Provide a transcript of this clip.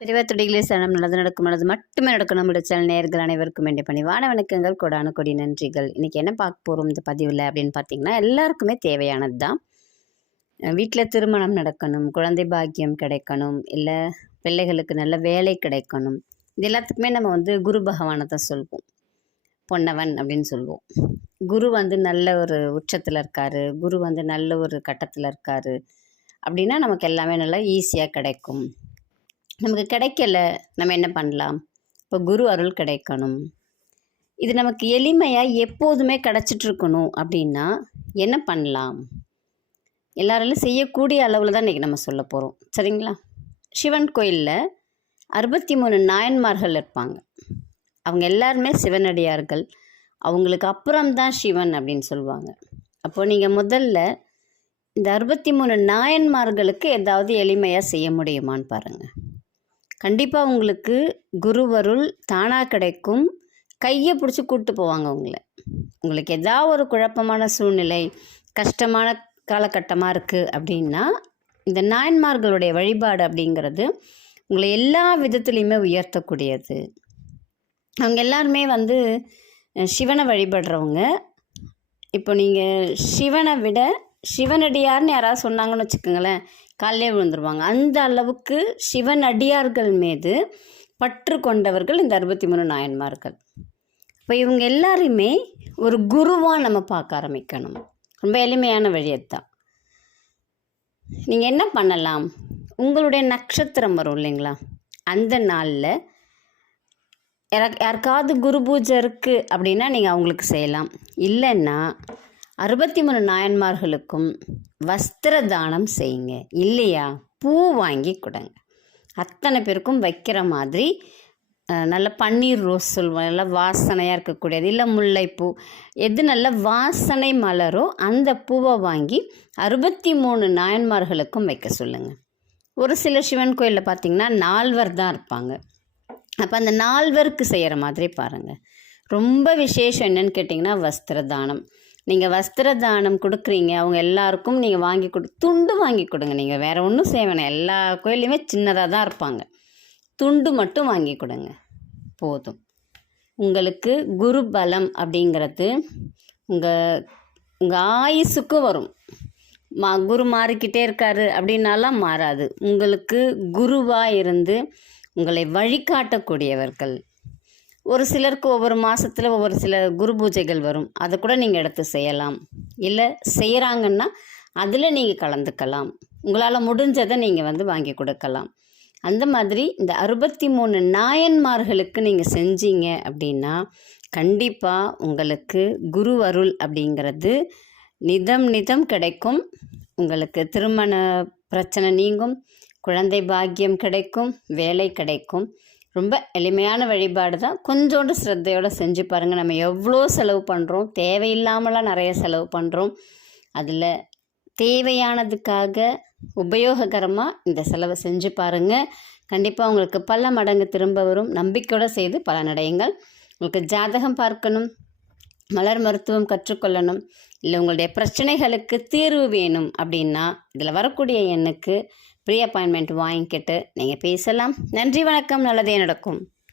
பிரிவா துடிகளே சனம் நல்லது நடக்கும், நல்லது மட்டுமே நடக்கும். நம்மளுடைய சேனல் நேயர்கள் அனைவருக்கும் வேண்டிய பணிவான வணக்கங்கள், கொடான கொடி நன்றிகள். இன்றைக்கி என்ன பார்க்க போகிறோம் இந்த பதிவில் அப்படின்னு பார்த்தீங்கன்னா, எல்லாருக்குமே தேவையானது தான். வீட்டில் திருமணம் நடக்கணும், குழந்தை பாக்கியம் கிடைக்கணும், இல்லை பிள்ளைகளுக்கு நல்ல வேலை கிடைக்கணும். இது எல்லாத்துக்குமே நம்ம குரு பகவானை தான் சொல்வோம், பொன்னவன் அப்படின்னு சொல்லுவோம். குரு நல்ல ஒரு உச்சத்தில் இருக்கார், குரு நல்ல ஒரு கட்டத்தில் இருக்கார் அப்படின்னா நமக்கு எல்லாமே நல்லா ஈஸியாக கிடைக்கும். நமக்கு கிடைக்கல, நம்ம என்ன பண்ணலாம்? இப்போ குரு அருள் கிடைக்கணும், இது நமக்கு எளிமையாக எப்போதுமே கிடச்சிட்ருக்கணும் அப்படின்னா என்ன பண்ணலாம்? எல்லாராலும் செய்யக்கூடிய அளவில் தான் இன்றைக்கி நம்ம சொல்ல போகிறோம், சரிங்களா? சிவன் கோயிலில் 63 நாயன்மார்கள் இருப்பாங்க. அவங்க எல்லாருமே சிவனடியார்கள். அவங்களுக்கு அப்புறம்தான் சிவன் அப்படின்னு சொல்லுவாங்க. அப்போது நீங்கள் முதல்ல இந்த 63 நாயன்மார்களுக்கு ஏதாவது எளிமையாக செய்ய முடியுமான்னு பாருங்கள். கண்டிப்பாக உங்களுக்கு குருவருள் தானாக கிடைக்கும். கையை பிடிச்சி கூப்பிட்டு போவாங்க உங்களை. உங்களுக்கு ஏதாவது ஒரு குழப்பமான சூழ்நிலை, கஷ்டமான காலகட்டமாக இருக்குது அப்படின்னா இந்த நாயன்மார்களுடைய வழிபாடு அப்படிங்கிறது உங்களை எல்லா விதத்துலேயுமே உயர்த்தக்கூடியது. அவங்க எல்லாருமே சிவனை வழிபடுறவங்க. இப்போ நீங்கள் சிவனை விட சிவனடியார்னு யாராவது சொன்னாங்கன்னு வச்சுக்கோங்களேன், காலையே விழுந்துருவாங்க. அந்த அளவுக்கு சிவனடியார்கள் மீது பற்று கொண்டவர்கள் இந்த 63 நாயன்மார்கள். இப்போ இவங்க எல்லாருமே ஒரு குருவாக நம்ம பார்க்க ஆரம்பிக்கணும். ரொம்ப எளிமையான வழியத்தான். நீங்கள் என்ன பண்ணலாம்? உங்களுடைய நட்சத்திரம் வரும் இல்லைங்களா, அந்த நாளில் யாருக்காவது குரு பூஜை இருக்குது அப்படின்னா நீங்கள் அவங்களுக்கு செய்யலாம். இல்லைன்னா 63 நாயன்மார்களுக்கும் வஸ்திர தானம் செய்யுங்க. இல்லையா, பூ வாங்கி கொடுங்க. அத்தனை பேருக்கும் வைக்கிற மாதிரி நல்ல பன்னீர் ரோஸ் சொல்லுவோம், நல்லா வாசனையாக இருக்கக்கூடியது, இல்லை முல்லைப்பூ, எது நல்ல வாசனை மலரோ அந்த பூவை வாங்கி 63 நாயன்மார்களுக்கும் வைக்க சொல்லுங்கள். ஒரு சில சிவன் கோயிலில் பார்த்திங்கன்னா 4 தான் இருப்பாங்க. அப்போ அந்த 4 செய்கிற மாதிரி பாருங்கள். ரொம்ப விசேஷம் என்னன்னு கேட்டிங்கன்னா வஸ்திர தானம். நீங்கள் வஸ்திர தானம் கொடுக்குறீங்க, அவங்க எல்லாருக்கும் நீங்கள் வாங்கி துண்டு வாங்கி கொடுங்க. நீங்கள் வேறு ஒன்றும் செய்ய வேணாம். எல்லா கோயிலையுமே சின்னதாக தான் இருப்பாங்க. துண்டு மட்டும் வாங்கி கொடுங்க போதும். உங்களுக்கு குரு பலம் அப்படிங்கிறது உங்கள் ஆயுசுக்கும் வரும். குரு மாறிக்கிட்டே இருக்காரு அப்படின்னாலாம் மாறாது. உங்களுக்கு குருவாக இருந்து உங்களை வழிகாட்டக்கூடியவர்கள். ஒரு சிலருக்கு ஒவ்வொரு மாதத்தில் ஒவ்வொரு சில குரு பூஜைகள் வரும், அதை கூட நீங்கள் எடுத்து செய்யலாம். இல்லை செய்கிறாங்கன்னா அதில் நீங்கள் கலந்துக்கலாம். உங்களால் முடிஞ்சதை நீங்கள் வாங்கி கொடுக்கலாம். அந்த மாதிரி இந்த 63 நாயன்மார்களுக்கு நீங்கள் செஞ்சீங்க அப்படின்னா கண்டிப்பாக உங்களுக்கு குரு அருள் அப்படிங்கிறது நிதம் கிடைக்கும். உங்களுக்கு திருமண பிரச்சனை நீங்கும், குழந்தை பாக்கியம் கிடைக்கும், வேலை கிடைக்கும். ரொம்ப எளிமையான வழிபாடு தான். கொஞ்சோண்டு ஸ்ரத்தையோடு செஞ்சு பாருங்கள். நம்ம எவ்வளோ செலவு பண்ணுறோம், தேவையில்லாமலாம் நிறைய செலவு பண்ணுறோம். அதில் தேவையானதுக்காக உபயோககரமாக இந்த செலவை செஞ்சு பாருங்கள். கண்டிப்பாக உங்களுக்கு பல மடங்கு திரும்ப வரும். நம்பிக்கையோடு செய்து பலனடையுங்கள். உங்களுக்கு ஜாதகம் பார்க்கணும், மலர் மருத்துவம் கற்றுக்கொள்ளணும், இல்லை உங்களுடைய பிரச்சனைகளுக்கு தீர்வு வேணும் அப்படின்னா இதில் வரக்கூடிய எண்ணுக்கு ப்ரீ அப்பாயின்மெண்ட் வாங்கிக்கிட்டு நீங்கள் பேசலாம். நன்றி, வணக்கம். நல்லதே நடக்கும்.